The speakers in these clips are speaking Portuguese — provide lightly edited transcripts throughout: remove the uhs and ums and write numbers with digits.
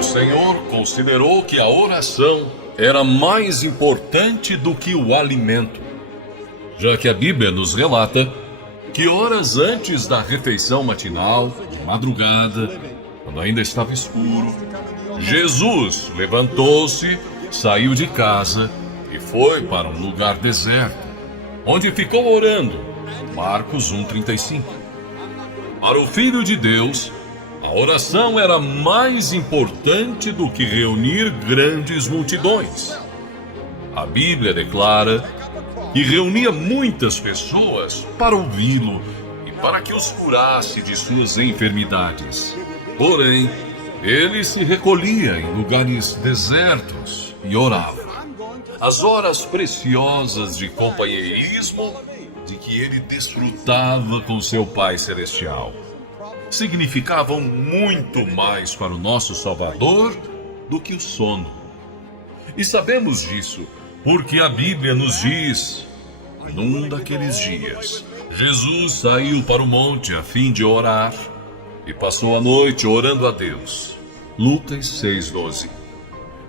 O Senhor considerou que a oração era mais importante do que o alimento, já que a Bíblia nos relata que horas antes da refeição matinal, de madrugada, quando ainda estava escuro, Jesus levantou-se, saiu de casa e foi para um lugar deserto, onde ficou orando. Marcos 1,35. Para o Filho de Deus, a oração era mais importante do que reunir grandes multidões. A Bíblia declara que reunia muitas pessoas para ouvi-lo e para que os curasse de suas enfermidades. Porém, ele se recolhia em lugares desertos e orava. As horas preciosas de companheirismo de que ele desfrutava com seu Pai Celestial significavam muito mais para o nosso Salvador do que o sono. E sabemos disso porque a Bíblia nos diz: num daqueles dias, Jesus saiu para o monte a fim de orar e passou a noite orando a Deus. Lucas 6,12.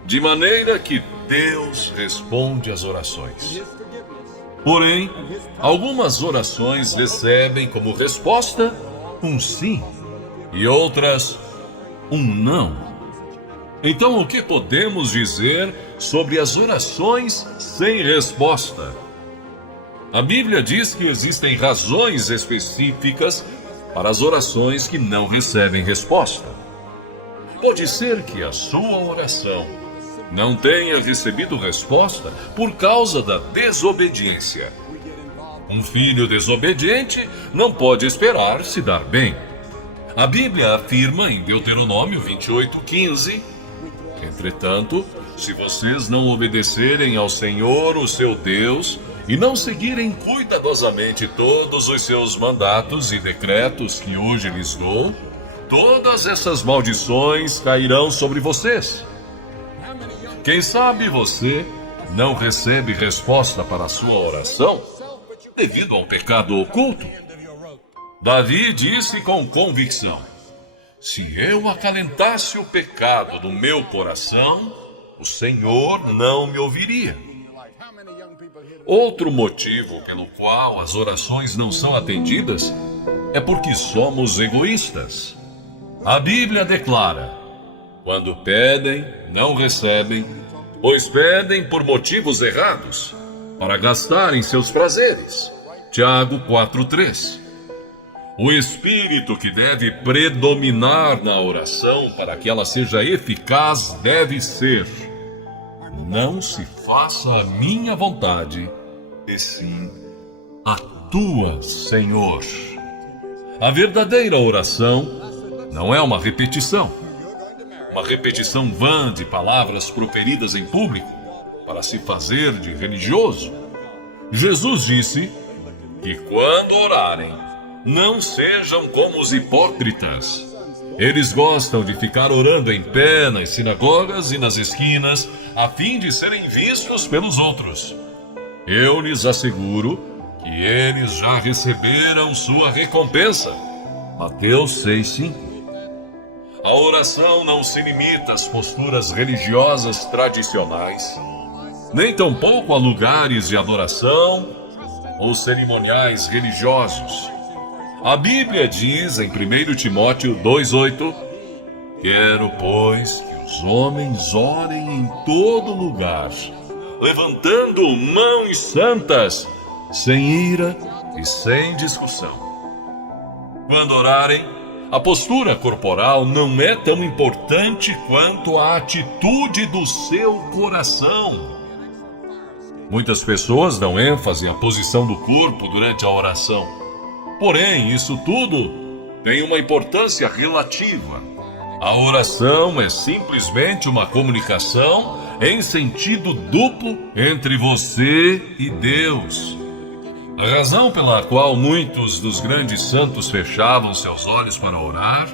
De maneira que Deus responde às orações. Porém, algumas orações recebem como resposta um sim e outras um não. Então, o que podemos dizer sobre as orações sem resposta? A Bíblia diz que existem razões específicas para as orações que não recebem resposta. Pode ser que a sua oração não tenha recebido resposta por causa da desobediência. Um filho desobediente não pode esperar se dar bem. A Bíblia afirma em Deuteronômio 28,15: entretanto, se vocês não obedecerem ao Senhor, o seu Deus, e não seguirem cuidadosamente todos os seus mandatos e decretos que hoje lhes dou, todas essas maldições cairão sobre vocês. Quem sabe você não recebe resposta para a sua oração devido ao pecado oculto? Davi disse com convicção: se eu acalentasse o pecado do meu coração, o Senhor não me ouviria. Outro motivo pelo qual as orações não são atendidas é porque somos egoístas. A Bíblia declara: quando pedem, não recebem, pois pedem por motivos errados, para gastarem seus prazeres. Tiago 4,3. O espírito que deve predominar na oração para que ela seja eficaz deve ser: não se faça a minha vontade, e sim a tua, Senhor. A verdadeira oração não é uma repetição vã de palavras proferidas em público para se fazer de religioso. Jesus disse que quando orarem, não sejam como os hipócritas. Eles gostam de ficar orando em pé nas sinagogas e nas esquinas, a fim de serem vistos pelos outros. Eu lhes asseguro que eles já receberam sua recompensa. Mateus 6,5. A oração não se limita às posturas religiosas tradicionais, nem tampouco a lugares de adoração ou cerimoniais religiosos. A Bíblia diz em 1 Timóteo 2,8: quero, pois, que os homens orem em todo lugar, levantando mãos santas, sem ira e sem discussão. Quando orarem, a postura corporal não é tão importante quanto a atitude do seu coração. Muitas pessoas dão ênfase à posição do corpo durante a oração. Porém, isso tudo tem uma importância relativa. A oração é simplesmente uma comunicação em sentido duplo entre você e Deus. A razão pela qual muitos dos grandes santos fechavam seus olhos para orar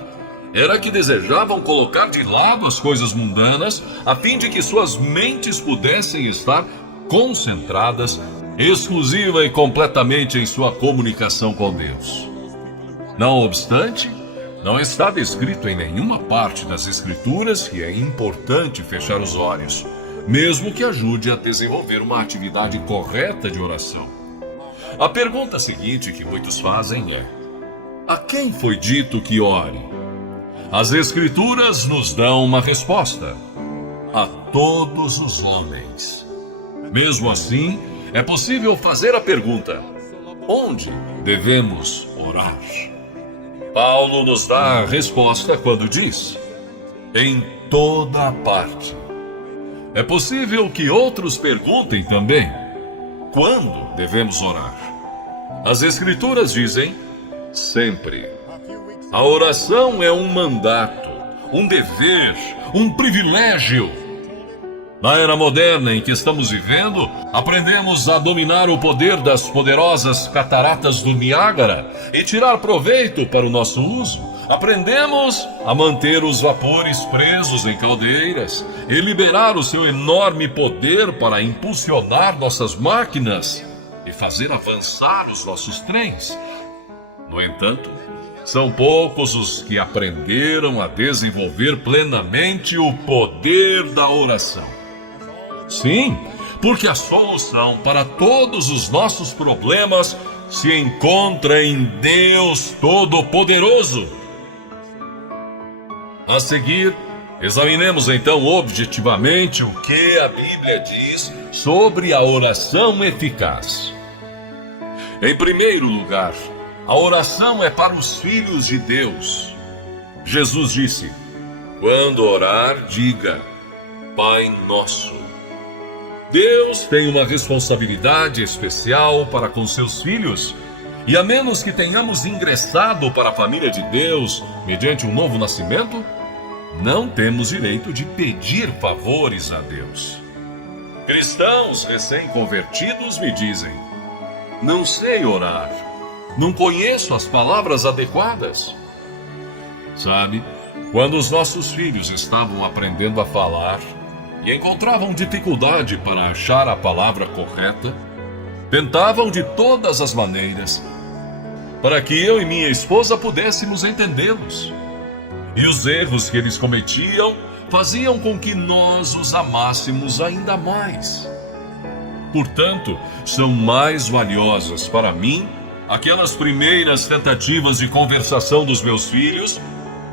era que desejavam colocar de lado as coisas mundanas a fim de que suas mentes pudessem estar concentradas exclusiva e completamente em sua comunicação com Deus. Não obstante, Não está descrito em nenhuma parte das Escrituras que é importante fechar os olhos, mesmo que ajude a desenvolver uma atividade correta de oração. A pergunta seguinte que muitos fazem é: a quem foi dito que ore? As Escrituras nos dão uma resposta: a todos os homens. Mesmo assim, é possível fazer a pergunta: onde devemos orar? Paulo nos dá a resposta quando diz: em toda parte. É possível que outros perguntem também: quando devemos orar? As Escrituras dizem: sempre. A oração é um mandato, um dever, um privilégio. Na era moderna em que estamos vivendo, aprendemos a dominar o poder das poderosas cataratas do Niágara e tirar proveito para o nosso uso. Aprendemos a manter os vapores presos em caldeiras e liberar o seu enorme poder para impulsionar nossas máquinas e fazer avançar os nossos trens. No entanto, são poucos os que aprenderam a desenvolver plenamente o poder da oração. Sim, porque a solução para todos os nossos problemas se encontra em Deus Todo-Poderoso. A seguir, examinemos então objetivamente o que a Bíblia diz sobre a oração eficaz. Em primeiro lugar, a oração é para os filhos de Deus. Jesus disse: quando orar, diga: Pai Nosso. Deus tem uma responsabilidade especial para com seus filhos, e a menos que tenhamos ingressado para a família de Deus mediante um novo nascimento, não temos direito de pedir favores a Deus. Cristãos recém-convertidos me dizem: não sei orar, não conheço as palavras adequadas. Sabe, quando os nossos filhos estavam aprendendo a falar e encontravam dificuldade para achar a palavra correta, tentavam de todas as maneiras para que eu e minha esposa pudéssemos entendê-los. E os erros que eles cometiam faziam com que nós os amássemos ainda mais. Portanto, são mais valiosas para mim aquelas primeiras tentativas de conversação dos meus filhos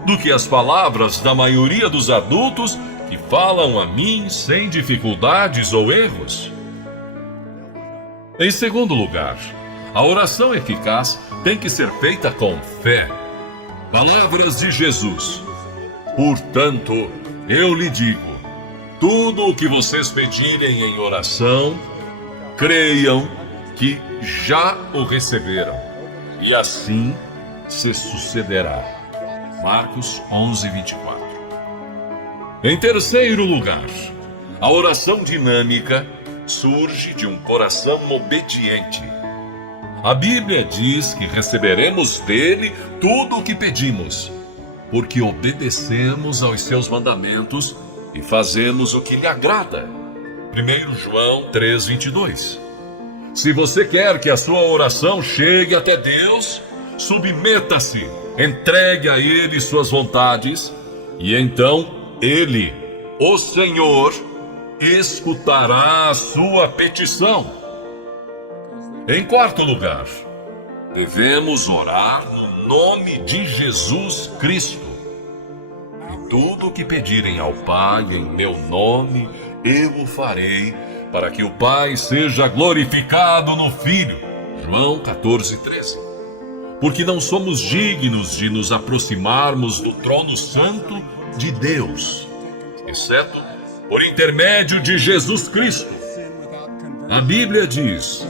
do que as palavras da maioria dos adultos que falam a mim sem dificuldades ou erros. Em segundo lugar, a oração eficaz tem que ser feita com fé. Palavras de Jesus: portanto, eu lhe digo, tudo o que vocês pedirem em oração, creiam que já o receberam, e assim se sucederá. Marcos 11:24. Em terceiro lugar, a oração dinâmica surge de um coração obediente. A Bíblia diz que receberemos dele tudo o que pedimos, porque obedecemos aos seus mandamentos e fazemos o que lhe agrada. 1 João 3:22. Se você quer que a sua oração chegue até Deus, submeta-se, entregue a Ele suas vontades, e então Ele, o Senhor, escutará a sua petição. Em quarto lugar, devemos orar no nome de Jesus Cristo. E tudo o que pedirem ao Pai em meu nome, eu o farei, para que o Pai seja glorificado no Filho. João 14:13. Porque não somos dignos de nos aproximarmos do trono santo de Deus, exceto por intermédio de Jesus Cristo. A Bíblia diz: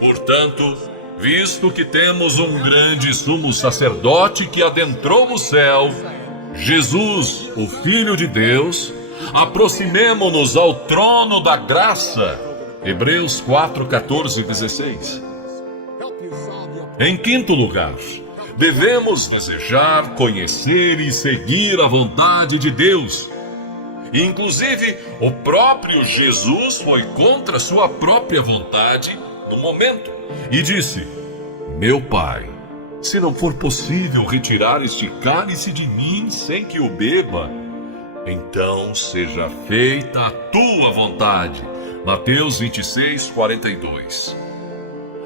portanto, visto que temos um grande sumo sacerdote que adentrou o céu, Jesus, o Filho de Deus, aproximemo-nos ao trono da graça. Hebreus 4:14-16. Em quinto lugar, devemos desejar, conhecer e seguir a vontade de Deus. Inclusive, o próprio Jesus foi contra sua própria vontade no momento e disse: meu Pai, se não for possível retirar este cálice de mim sem que o beba, então seja feita a tua vontade. Mateus 26, 42.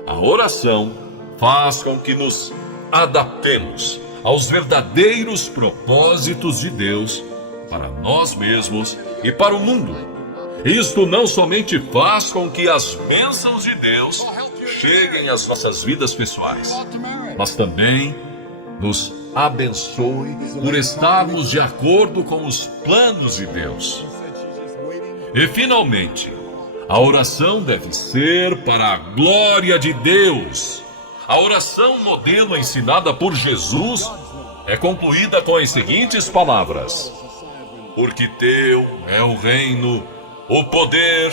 A oração faz com que nos adaptemos aos verdadeiros propósitos de Deus para nós mesmos e para o mundo. Isto não somente faz com que as bênçãos de Deus cheguem às nossas vidas pessoais, mas também nos abençoe por estarmos de acordo com os planos de Deus. E finalmente, a oração deve ser para a glória de Deus. A oração modelo ensinada por Jesus é concluída com as seguintes palavras: porque teu é o reino, o poder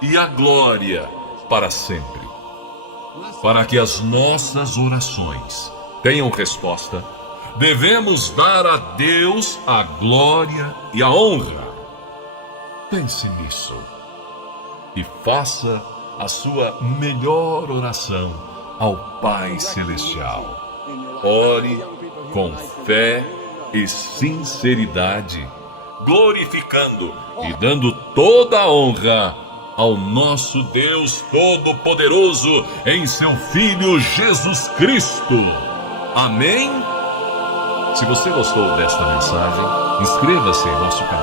e a glória para sempre. Para que as nossas orações tenham resposta, devemos dar a Deus a glória e a honra. Pense nisso e faça a sua melhor oração ao Pai Celestial. Ore com fé e sinceridade, glorificando e dando toda a honra ao nosso Deus Todo-Poderoso em seu Filho Jesus Cristo. Amém? Se você gostou desta mensagem, inscreva-se em nosso canal.